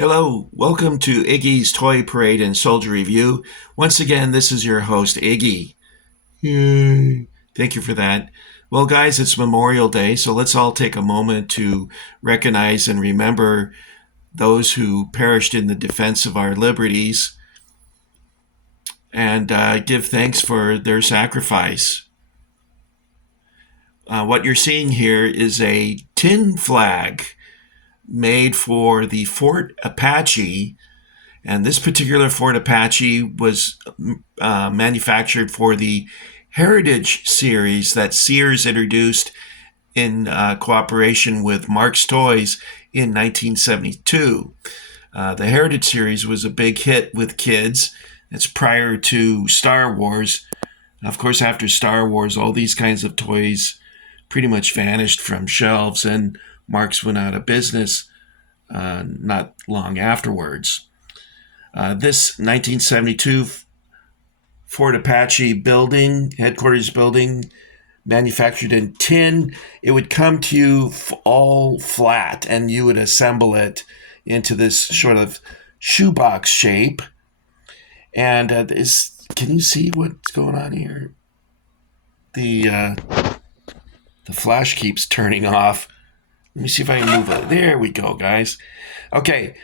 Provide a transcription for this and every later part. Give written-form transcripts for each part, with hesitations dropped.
Hello, welcome to Iggy's Toy Parade and Soldier Review. Once again, this is your host, Iggy. Yay! Thank you for that. Well, guys, it's Memorial Day, so let's all take a moment to recognize and remember those who perished in the defense of our liberties and give thanks for their sacrifice. What you're seeing here is a tin flag made for the Fort Apache. And this particular Fort Apache was manufactured for the Heritage series that Sears introduced in cooperation with Mark's Toys in 1972. The Heritage series was a big hit with kids. It's prior to Star Wars. Of course, after Star Wars, all these kinds of toys pretty much vanished from shelves, and Mark's went out of business not long afterwards. This 1972 Fort Apache building, headquarters building, manufactured in tin, it would come to you all flat, and you would assemble it into this sort of shoebox shape. And can you see what's going on here? The flash keeps turning off. Let me see if I can move it. There we go, guys. Okay.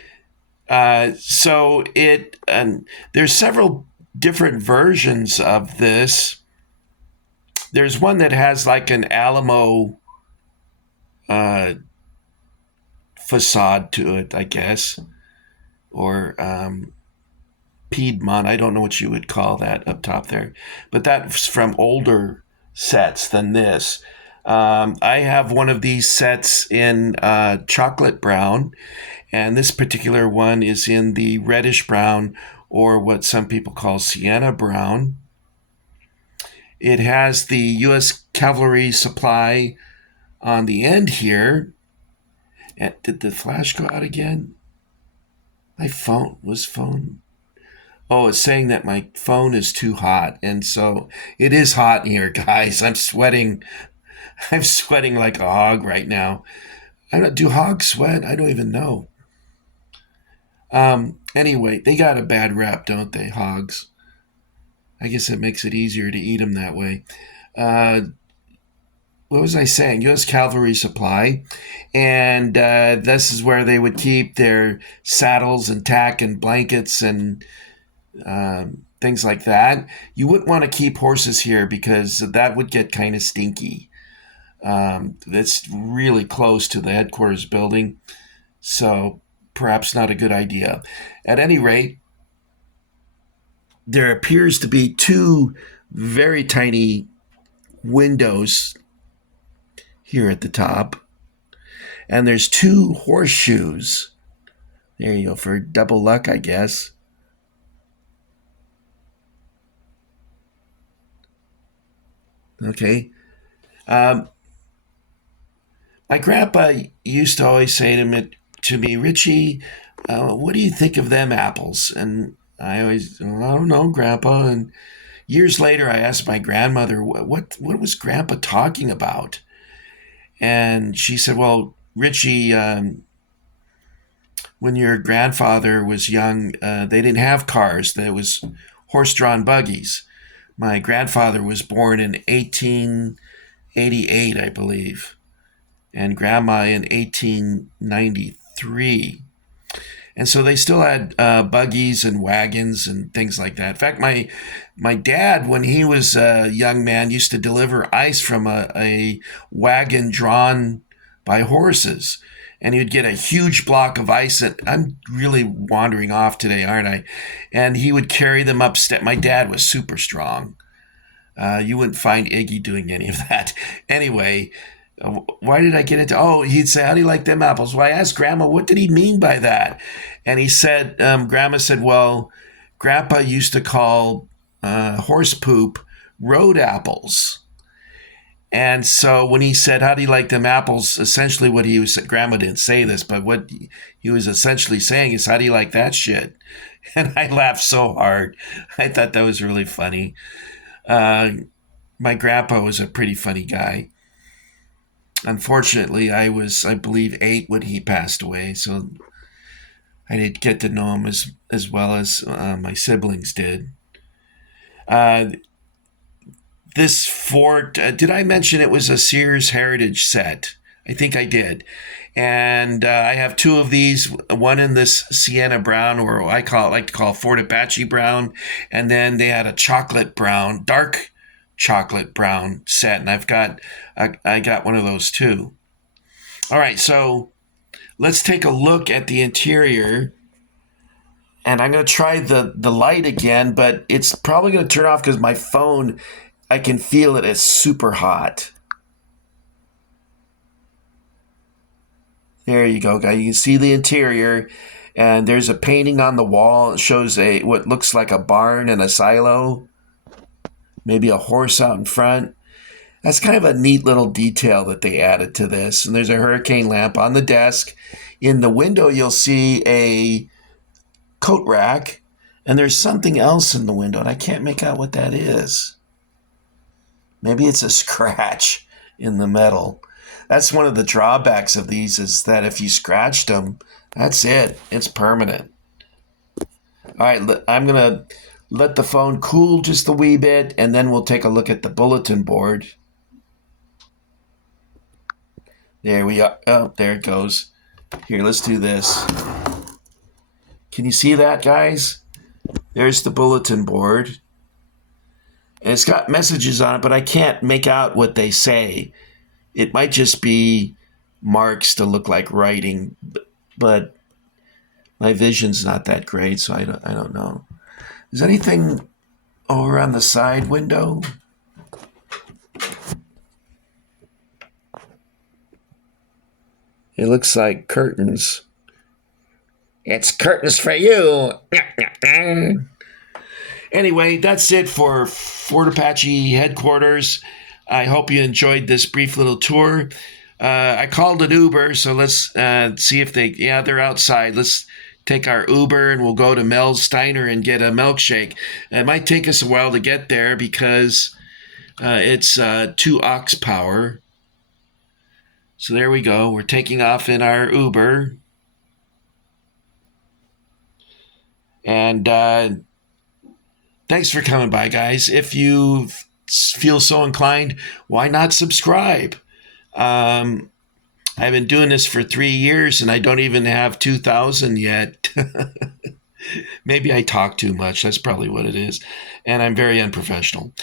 So there's several different versions of this. There's one that has like an Alamo facade to it, I guess, or Piedmont. I don't know what you would call that up top there, but that's from older sets than this. I have one of these sets in chocolate brown, and this particular one is in the reddish brown, or what some people call sienna brown. It has the U.S. Cavalry supply on the end here. And did the flash go out again? My phone. Oh, it's saying that my phone is too hot. And so it is hot in here, guys. I'm sweating. I'm sweating like a hog right now. Do hogs sweat? I don't even know. Anyway, they got a bad rap, don't they, hogs? I guess it makes it easier to eat them that way. What was I saying? U.S. Cavalry Supply. And this is where they would keep their saddles and tack and blankets and things like that. You wouldn't want to keep horses here because that would get kind of stinky. That's really close to the headquarters building, so perhaps not a good idea. At any rate, there appears to be two very tiny windows here at the top, and there's two horseshoes. There you go, for double luck, I guess. Okay. My grandpa used to always say to me, Richie, what do you think of them apples? And I always, I don't know, Grandpa. And years later, I asked my grandmother, what was Grandpa talking about? And she said, well, Richie, when your grandfather was young, they didn't have cars. There was horse-drawn buggies. My grandfather was born in 1888, I believe, and Grandma in 1893. And so they still had buggies and wagons and things like that. In fact, my dad, when he was a young man, used to deliver ice from a wagon drawn by horses. And he would get a huge block of ice. And I'm really wandering off today, aren't I? And he would carry them upstairs. My dad was super strong. You wouldn't find Iggy doing any of that. Anyway, why did I get into? Oh, he'd say, how do you like them apples? Well, I asked Grandma, what did he mean by that? And he said, Grandma said, well, Grandpa used to call horse poop road apples. And so when he said, how do you like them apples? Essentially what he was, Grandma didn't say this, but what he was essentially saying is, how do you like that shit? And I laughed so hard. I thought that was really funny. My grandpa was a pretty funny guy. Unfortunately, I believe, 8 when he passed away. So I didn't get to know him as well as my siblings did. Uh, this fort, did I mention it was a Sears Heritage set? I think I did. And I have two of these, one in this sienna brown, or like to call Fort Apache brown, and then they had a chocolate brown, dark chocolate brown set, and I got one of those too. All right, so let's take a look at the interior. And I'm going to try the light again, but it's probably going to turn off because my phone, I can feel it. It's super hot. There you go, guys. You can see the interior, and there's a painting on the wall. It shows what looks like a barn and a silo, maybe a horse out in front. That's kind of a neat little detail that they added to this. And there's a hurricane lamp on the desk. In the window, you'll see a coat rack, and there's something else in the window, and I can't make out what that is. Maybe it's a scratch in the metal. That's one of the drawbacks of these, is that if you scratched them, that's it. It's permanent. All right, I'm going to let the phone cool just a wee bit, and then we'll take a look at the bulletin board. There we are. Oh, there it goes. Here, let's do this. Can you see that, guys? There's the bulletin board. And it's got messages on it, but I can't make out what they say. It might just be marks to look like writing, but my vision's not that great, so I don't know. Is anything over on the side window? It looks like curtains. It's curtains for you. Anyway, that's it for Fort Apache headquarters. I hope you enjoyed this brief little tour. I called an Uber, so let's see if they're outside. Let's take our Uber and we'll go to Mel's Diner and get a milkshake. It might take us a while to get there because it's 2 aux power. So there we go. We're taking off in our Uber. And thanks for coming by, guys. If you feel so inclined, why not subscribe? I've been doing this for 3 years, and I don't even have 2,000 yet. Maybe I talk too much. That's probably what it is. And I'm very unprofessional.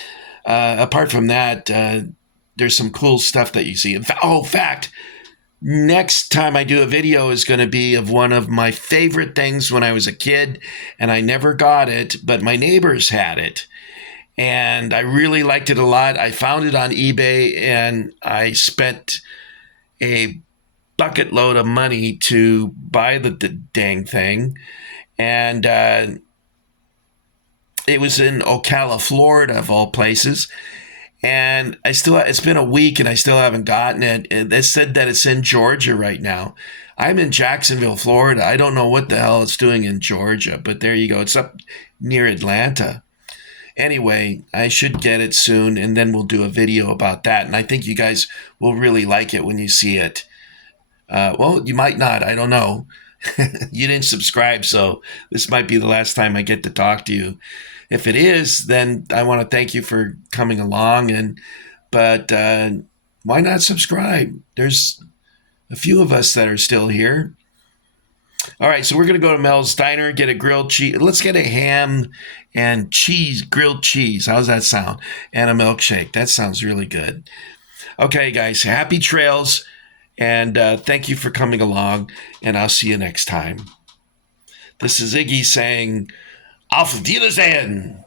Apart from that, there's some cool stuff that you see. In fact, next time I do a video is going to be of one of my favorite things when I was a kid, and I never got it, but my neighbors had it. And I really liked it a lot. I found it on eBay, and I spent a bucket load of money to buy the dang thing. And it was in Ocala, Florida, of all places. And it's been a week and I still haven't gotten it. They said that it's in Georgia right now. I'm in Jacksonville, Florida. I don't know what the hell it's doing in Georgia, but there you go. It's up near Atlanta. Anyway, I should get it soon, and then we'll do a video about that. And I think you guys will really like it when you see it. Well, you might not. I don't know. You didn't subscribe, so this might be the last time I get to talk to you. If it is, then I want to thank you for coming along. But why not subscribe? There's a few of us that are still here. All right, so we're going to go to Mel's Diner, get a grilled cheese. Let's get a ham and cheese, grilled cheese. How's that sound? And a milkshake. That sounds really good. Okay, guys, happy trails, and thank you for coming along, and I'll see you next time. This is Iggy saying, Auf Wiedersehen.